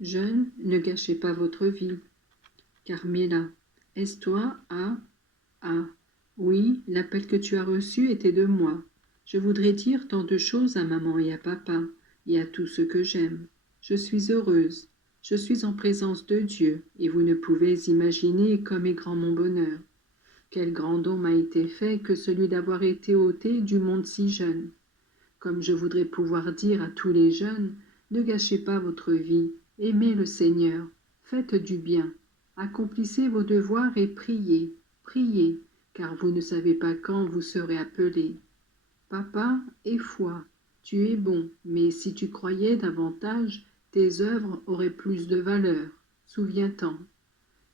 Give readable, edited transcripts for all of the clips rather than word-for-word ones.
Jeune, ne gâchez pas votre vie. Carmela, est-ce toi? Ah, oui, l'appel que tu as reçu était de moi. Je voudrais dire tant de choses à maman et à papa, et à tous ceux que j'aime. Je suis heureuse. Je suis en présence de Dieu, et vous ne pouvez imaginer comme est grand mon bonheur. Quel grand don m'a été fait que celui d'avoir été ôté du monde si jeune. Comme je voudrais pouvoir dire à tous les jeunes, ne gâchez pas votre vie, aimez le Seigneur, faites du bien, accomplissez vos devoirs et priez, priez, car vous ne savez pas quand vous serez appelés. Papa, aie foi, tu es bon, mais si tu croyais davantage, tes œuvres auraient plus de valeur. Souviens-t'en.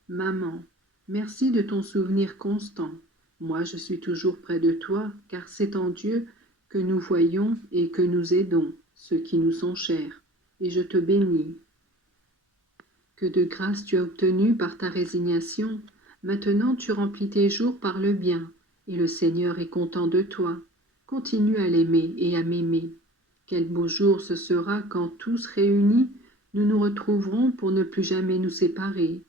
Maman, merci de ton souvenir constant. Moi je suis toujours près de toi, car c'est en Dieu que nous voyons et que nous aidons ceux qui nous sont chers. Et je te bénis. Que de grâce tu as obtenu par ta résignation. Maintenant tu remplis tes jours par le bien, et le Seigneur est content de toi. Continue à l'aimer et à m'aimer. Quel beau jour ce sera quand tous réunis, nous nous retrouverons pour ne plus jamais nous séparer.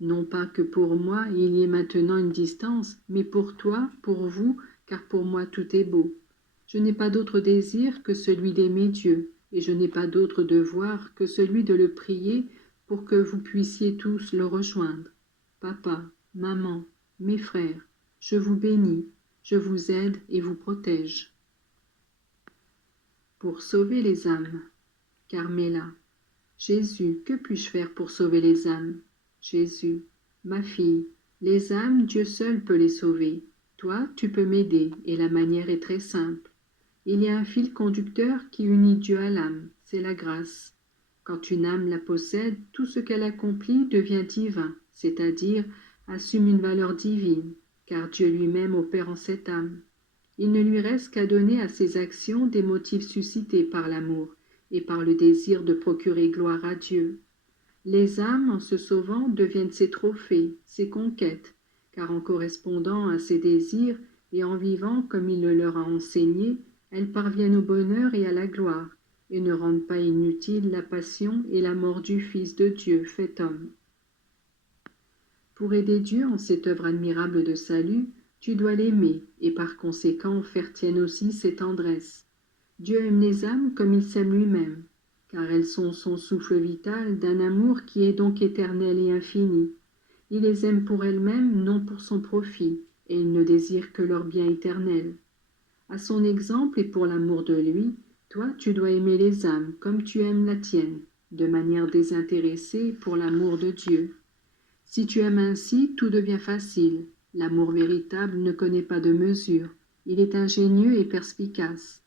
Non pas que pour moi il y ait maintenant une distance, mais pour toi, pour vous, car pour moi tout est beau. Je n'ai pas d'autre désir que celui d'aimer Dieu, et je n'ai pas d'autre devoir que celui de le prier pour que vous puissiez tous le rejoindre. Papa, maman, mes frères, je vous bénis, je vous aide et vous protège. Pour sauver les âmes. Carmela. Jésus, que puis-je faire pour sauver les âmes? Jésus, ma fille, les âmes, Dieu seul peut les sauver. Toi, tu peux m'aider, et la manière est très simple. Il y a un fil conducteur qui unit Dieu à l'âme, c'est la grâce. Quand une âme la possède, tout ce qu'elle accomplit devient divin, c'est-à-dire assume une valeur divine, car Dieu lui-même opère en cette âme. Il ne lui reste qu'à donner à ses actions des motifs suscités par l'amour et par le désir de procurer gloire à Dieu. Les âmes, en se sauvant, deviennent ses trophées, ses conquêtes, car en correspondant à ses désirs et en vivant comme il le leur a enseigné, elles parviennent au bonheur et à la gloire, et ne rendent pas inutile la passion et la mort du Fils de Dieu fait homme. Pour aider Dieu en cette œuvre admirable de salut, tu dois l'aimer, et par conséquent faire tienne aussi ses tendresses. Dieu aime les âmes comme il s'aime lui-même, car elles sont son souffle vital d'un amour qui est donc éternel et infini. Il les aime pour elles-mêmes, non pour son profit, et il ne désire que leur bien éternel. À son exemple et pour l'amour de lui, toi tu dois aimer les âmes comme tu aimes la tienne, de manière désintéressée pour l'amour de Dieu. Si tu aimes ainsi, tout devient facile. L'amour véritable ne connaît pas de mesure. Il est ingénieux et perspicace.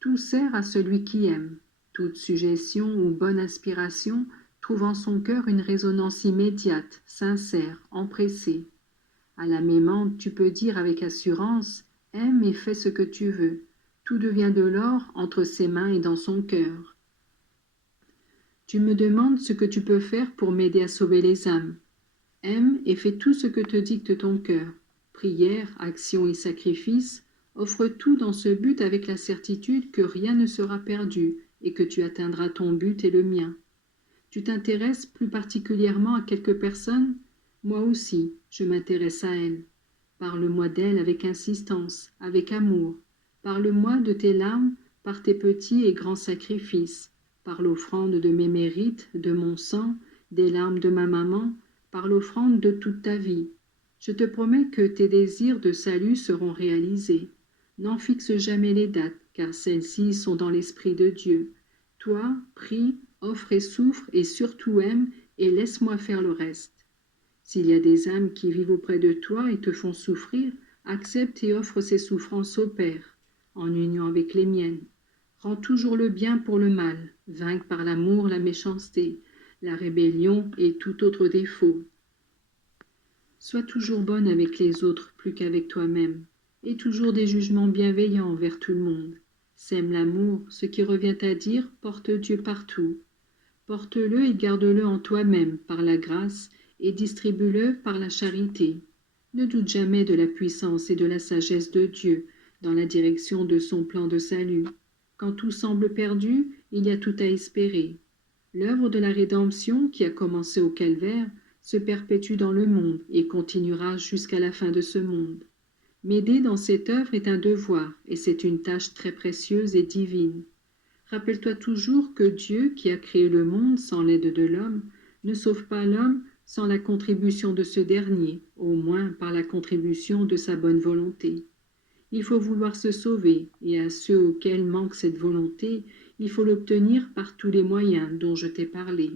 Tout sert à celui qui aime. Toute suggestion ou bonne inspiration trouve en son cœur une résonance immédiate, sincère, empressée. À l'âme aimante, tu peux dire avec assurance « Aime et fais ce que tu veux ». Tout devient de l'or entre ses mains et dans son cœur. Tu me demandes ce que tu peux faire pour m'aider à sauver les âmes. Aime et fais tout ce que te dicte ton cœur. Prière, action et sacrifice, offre tout dans ce but avec la certitude que rien ne sera perdu et que tu atteindras ton but et le mien. Tu t'intéresses plus particulièrement à quelques personnes? Moi aussi, je m'intéresse à elles. Parle-moi d'elles avec insistance, avec amour. Parle-moi de tes larmes par tes petits et grands sacrifices, par l'offrande de mes mérites, de mon sang, des larmes de ma maman, par l'offrande de toute ta vie. Je te promets que tes désirs de salut seront réalisés. N'en fixe jamais les dates, car celles-ci sont dans l'esprit de Dieu. Toi, prie, offre et souffre, et surtout aime, et laisse-moi faire le reste. S'il y a des âmes qui vivent auprès de toi et te font souffrir, accepte et offre ces souffrances au Père, en union avec les miennes. Rends toujours le bien pour le mal, vainque par l'amour la méchanceté, la rébellion et tout autre défaut. Sois toujours bonne avec les autres plus qu'avec toi-même, et toujours des jugements bienveillants envers tout le monde. Sème l'amour, ce qui revient à dire porte Dieu partout. Porte-le et garde-le en toi-même par la grâce et distribue-le par la charité. Ne doute jamais de la puissance et de la sagesse de Dieu dans la direction de son plan de salut. Quand tout semble perdu, il y a tout à espérer. L'œuvre de la rédemption qui a commencé au calvaire se perpétue dans le monde et continuera jusqu'à la fin de ce monde. M'aider dans cette œuvre est un devoir et c'est une tâche très précieuse et divine. Rappelle-toi toujours que Dieu, qui a créé le monde sans l'aide de l'homme, ne sauve pas l'homme sans la contribution de ce dernier, au moins par la contribution de sa bonne volonté. Il faut vouloir se sauver, et à ceux auxquels manque cette volonté, il faut l'obtenir par tous les moyens dont je t'ai parlé.